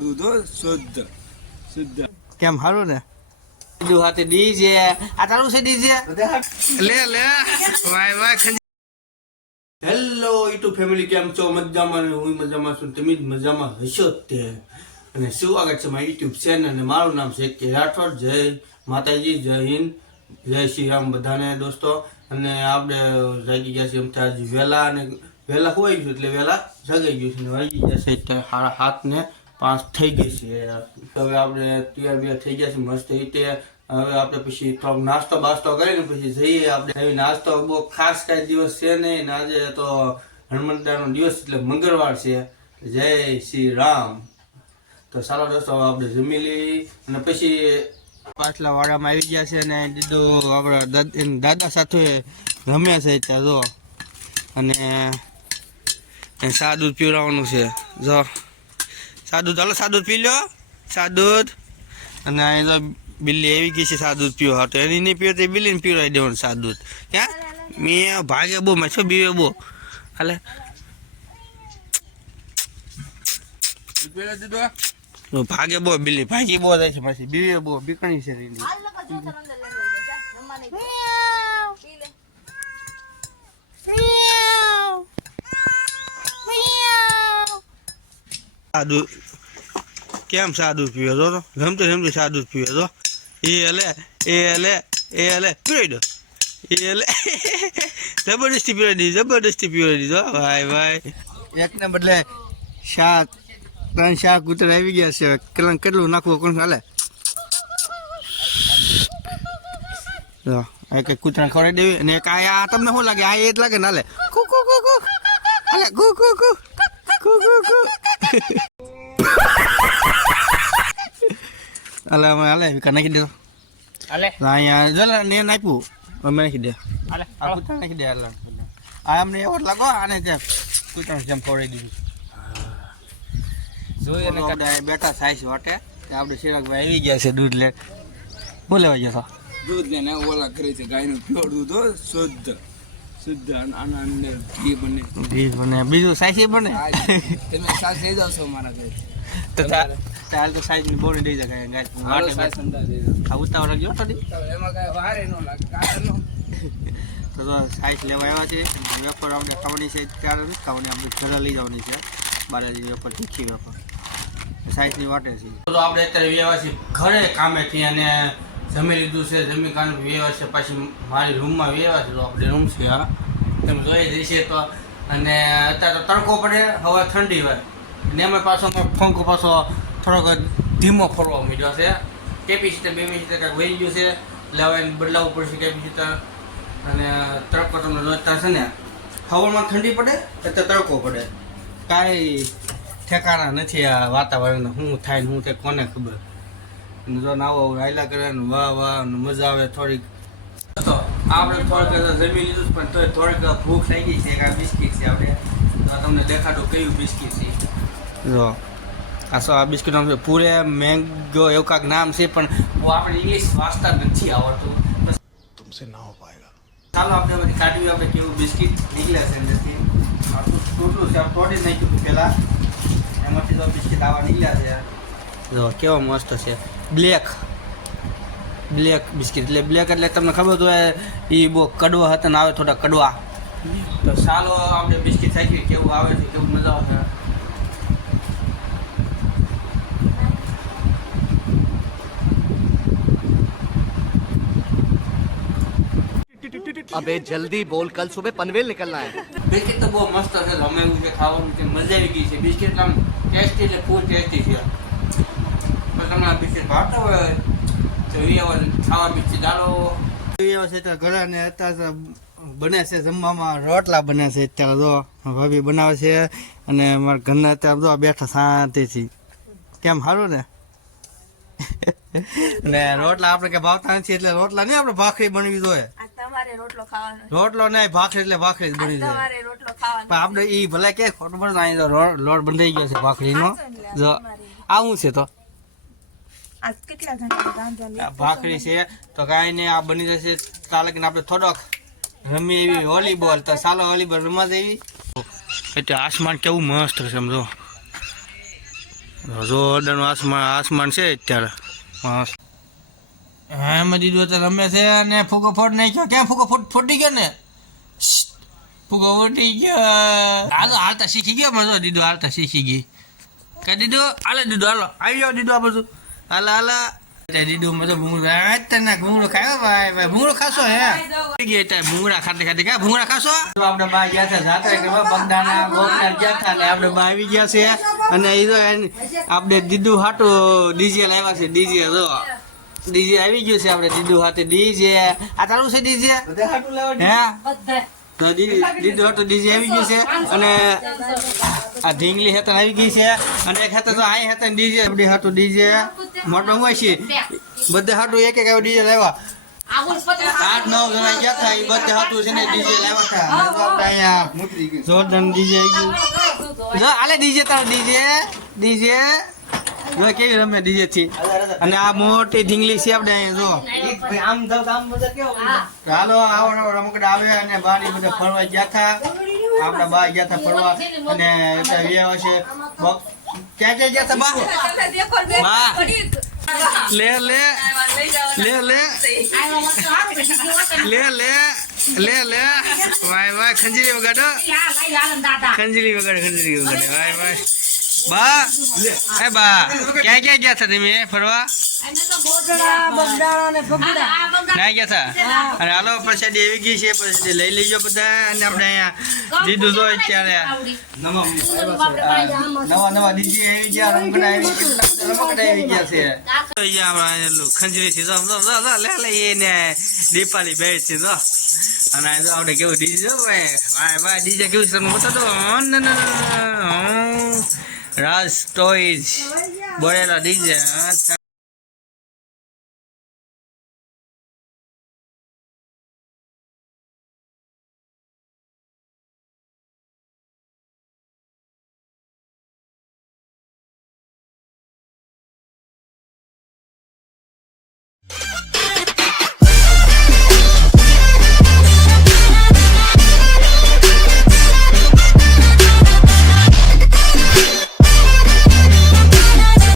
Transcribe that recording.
દૂધો શુદ્ધ. શુદ્ધ. કેમ સારું ને? બીજું હાથે ડીજે. આ તારું છે ડીજે? લે લે. વાય વાય હેલો યુટ્યુબ ફેમિલી કેમ છો? મજામાં હું મજામાં છું તમે જ મજામાં હશો જ તે. અને સ્વાગત છે મારી યુટ્યુબ ચેનલ અને મારું નામ છે કે રાઠોડ. જય માતાજી જય હિન્દ જય શ્રી રામ બધાને દોસ્તો. અને આપણે જાગી ગયા છીએ અમથા હજી વહેલા અને વહેલા હોઈ ગયું એટલે વહેલા જગાઈ ગયું છે ને વાગી ગયા છે અત્યારે સાડા હાથ ને પાંચ થઈ ગઈ છે. હવે આપણે તૈયાર બિયાર થઈ ગયા છે મસ્ત રીતે. હવે આપણે પછી થોડોક નાસ્તો બાસ્તો કરીને પછી જઈએ આપણે. નાસ્તો બહુ ખાસ કાંઈ દિવસ છે નહીં આજે તો હનુમંતાનો દિવસ એટલે મંગળવાર છે. જય શ્રી રામ. તો સારો દોસ્તો આપણે જમી લઈ અને પછી પાછલા વાડામાં આવી ગયા છે અને દીદો આપણા દાદ- સાથે રમ્યા છે ત્યાં જો. અને સા દૂધ પીવડાવવાનું છે. જો. સા દૂધ હાલો સા દૂધ પી લો સા દૂધ અને અહીં તો બિલ્લી એવી ગઈ છે સા દૂધ પીવો હતો એની નહીં પીવો તો બિલ્લીને પીવડાવી દેવાનું સા દૂધ ક્યાં? મેં ભાગે બહુ મેં છો બીવે બહુ? હાલે. ભાગે બહુ બિલ્લી. ભાગી બહુ થાય છે પછી. બીવે બહુ બીકણી છે એની. સાદું કેમ સાદું પીવે તો? ગમતું ગમતું સાદું પીવે તો એ હલે એ હલે એ હલે પીવડાવી દો. એ હલે જબરદસ્તી પીવડાવી દીધી, જબરદસ્તી પીવડાવી દીધો ભાઈ ભાઈ. એકને બદલે શાક, ત્રણ શાક કૂતર આવી ગયા છે. કેટલું કેટલું નાખવું કોણ જો કૂતરા ખવડાવી દેવી અને એક આ તમને શું લાગે? આ એ જ લાગે ને હાલે? કુ કુ કુ કુ હાલે કુ કુ કુ કુ કુ કુ હાલે અમે હાલે વિકા નાખી દે હાલે અહીંયા જો ને નાખ્યું અમે નાખી દે હાલે આ કૂતરા નાખી દે હાલે આ અમને એવો જ લાગો આને ત્યાં કૂતરા જેમ ખવડાવી દીધું જોઈએ ને બેઠા થાય છે વાટે આપણે શિરાકભાઈ આવી ગયા છે દૂધ લે બોલે ગયા દૂધ ને ઓલા કરે છે ગાયનું પ્યોર દૂધ શુદ્ધ શુદ્ધ અને આના ઘી બને ઘી બને. બીજું બને? તમે સાસ લઈ જાવ છો મારા ઘરે. તો તા- તો સાઈઝની બોડી દઈ જાય ગાય હાલો વાટે સાસ દઈ આ ઉતાવળ ગયો તો એમાં કાંઈ વારે ન લાગે કાંઈ તો તો સાઈઝ લેવા આવ્યા છે. વેફર આપણે ખાવાની છે ત્યારે નથી ખાવાની આપણે ઘરે લઈ જવાની છે. બાલાજી વેપાર તીખી વેફર. સાઈઝ વાટે છે. તો આપણે અત્યારે ઘરે કામેથી અને જમી લીધું છે, જમી કાને વ્યવહાર છે, પાછી મારી રૂમમાં વ્યવહાર છે તો આપણે રૂમ છે, હા. તમે જોઈ જઈશે તો. અને અત્યારે તો તડકો પડે, હવે ઠંડી હોય. ને એમાં પાછો અમારો પાછો થોડોક ધીમો ફરવા માંડ્યો છે. કેપેસિટર બેપેસિટર કાંઈક વહી ગયું છે. એટલે હવે બદલાવવું પડશે કેપેસિટર. અને તડકો તમને જોતા છે ને. હવામાં ઠંડી પડે, એટલે તડકો પડે. કાંઈ ઠેકાણા નથી આ વાતાવરણ શું થાય ને શું થાય કોને ખબર. જો નાવો રાયલા કરે ને વાહ વાહ મજા આવે થોડીક તો આપણે થોડીક જમી લીધું પણ તોય થોડીક ભૂખ થઈ ગઈ છે કે આ બિસ્કિટ છે આપણે તમને દેખાડું કયું બિસ્કિટ છે જો આ સો આ બિસ્કિટ નામ છે પૂરે મેંગો એવું કાંક નામ છે પણ હું આપણે ઇંગ્લિશ વાંચતા નથી આવડતું તુમસે ના હો પાએગા ચાલો આપણે હવે કાઢવી આપણે કેવું બિસ્કિટ નીકળે છે અંદરથી આટલું ટોટલું છે આપણે તોડી નાખ્યું હતું પહેલાં એમાંથી તો બિસ્કિટ આવા નીકળ્યા છે જો કેવો મસ્ત છે. Black black biscuit. એટલે બ્લેક એટલે તમને ખબર તો એ બહુ કડવા હતા ને આવે થોડા કડવા. તો સાલો આપણે બિસ્કિટ થાય છે કેવું આવે છે કેવું મજા આવે છે. અબે જલ્દી બોલ કલ સુબહ પનવેલ નીકળના હે. બિસ્કિટ તો બહુ મસ્ત છે અમે એવું છે ખાવાનું છે મજા આવી ગઈ છે. બિસ્કિટ આમ ટેસ્ટી એટલે ફૂલ ટેસ્ટી છે. તો તમને ભાવતા હોય તો એ હવે ખાવા બિસ્કિટ ડાલો છે ઘરે ને અત્યારે બને છે જમવામાં રોટલા બને છે અત્યારે જો ભાભી બનાવે છે અને મારા ઘરના અત્યારે જો બેઠા શાંતિથી. કેમ સારું ને? ને રોટલા આપણે કે ભાવતા નથી એટલે રોટલા નહીં આપણે ભાખરી બનવી જોઈએ. રોટલો ખાવાનો નહીં ભાખરી એટલે ભાખરી જ બની જાય પણ આપણે ઈ ભલે કે ખોટું પડે અહીં તો રો- લોટ બંધાઈ ગયો છે ભાખરીનો. જો આવું છે તો? કેટલા ભાખરી છે તો કાંઈ નહીં આ બની જશે કાલે ને આપણે થોડોક રમી એવી વોલીબોલ તો ચાલો વોલીબોલ રમવા દેવી એટલે આસમાન કેવું મસ્ત છે સમજો. જોરદારનું આસમાન આસમાન છે અત્યારે. મસ્ત. હા એમાં દીધું અત્યારે રમે છે અને ફૂગો ફોડ નાખ્યો. ક્યાં ફૂગો ફોડ ફોડી ગયો ને. ફૂગો ફોડી ગયો. હાલો હાલતા શીખી ગયો મજો દીધો હાલતા શીખી ગઈ કે દીધો હાલે દીધો હાલો. આવી જાઓ દીધો આ બધું હાલો હાલો. તે દીધું મજો ભૂંગળા આ તને ભૂંગળો ખાયો ભાઈ. ભાઈ ભૂંગળો ખાશો હે? ગઈ ત્યાં ભૂંગળા ખાતે ખાતે. ક્યાં ભૂંગળા ખાશો? તો આપણે બા ગયા છે જાત્રા કરવા. બગદાના ગોપનાર ગયા હતા એટલે આપણે બા આવી ગયા છે. અને એ તો આપણે દીદુ હાટું ડીજે લાવ્યા છે. ડીજે જો. ડીજે આવી ગયો છે આપણે દીદુ હાથે ડીજે. આ ચાલુ છે ડીજે? હે? તો દી- દીદુ હાટું ડીજે આવી ગયું છે. અને આ ઢીંગલી હેતન આવી ગઈ છે. અને એક હેતન તો અહીં હેતન ડીજે આપણી હાટું ડીજે. મોટો હોય છે. બધે હાટું એક એક ડીજે લાવ્યા. આઠ નવ જણા ગયા હતા એ બધે હાટું છે ને ડીજે લાવ્યા હતા અને અહીંયા જોરદાર ડીજે આવી ગયું. જો આલે ડીજે તાર ડીજે ડીજે. જો કેવી રમે ડીજે થી. અને આ મોટી ઢીંગલી છે આપણે અહીંયા જો. આમ કેવો હાલો આવો આવો રમકડા આવે અને બારી બધા ફરવા ગયા હતા આપણા બા ગયા હતા ફરવા. અને એટલે છે ક્યાં ક્યાં ગયા બા. લે લે. લે લે. લે લે. લે લે. વાય વાય ખંજીરી વગાડો. ખંજીરી વગાડો ખંજીરી વગાડો. વાય વાય બા એ બા, ક્યાં ક્યાં ગયા હતા તમે? ફરવા? ના ગયા હતા અને હાલો, પ્રસાદી આવી ગઈ છે. પ્રસાદી લઈ લેજો બધા અને આપણે અહીંયા દીધું તો અત્યારે. આવી ગયા છે. લે લે એને દીપાલી બે છે, જો. અને કેવું ડીજે ભાઈ ભાઈ ડીજે કેવું છે બતાવો? રાજ ટોયઝ બોલેલા ડીજે.